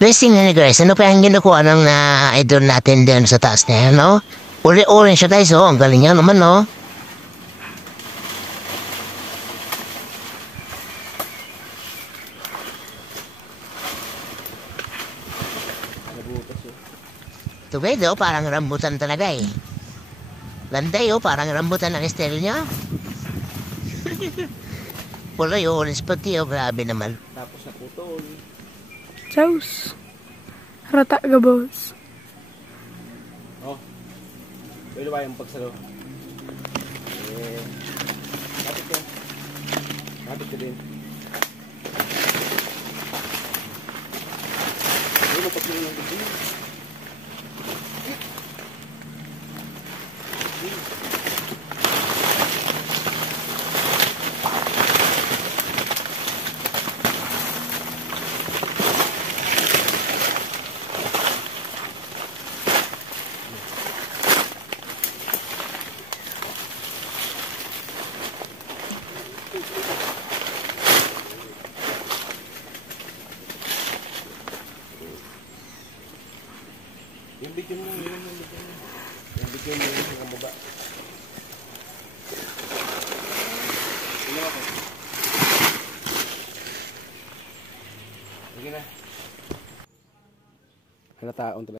Blessing na ni guys, ano pa yung ginagawa ng idol natin din sa taas niya, no? Uli-uli siya guys, oh. Ang galing niya naman, no? Ito guys, oh, parang rambutan talaga eh. Landay, oh, parang rambutan ang estilo niya. Pula yung orange pati, oh, grabe naman. Tapos na putol. Chaus. Rata ka, boss. Oh. Pwede ba yung pagsalo? Kapit ka. Kapit ka din. Hindi mo pagsalo ng gabi. Yung bigyan mo, yung bigyan mo yung baba. Tingnan ako. Sige na. Halataon talaga.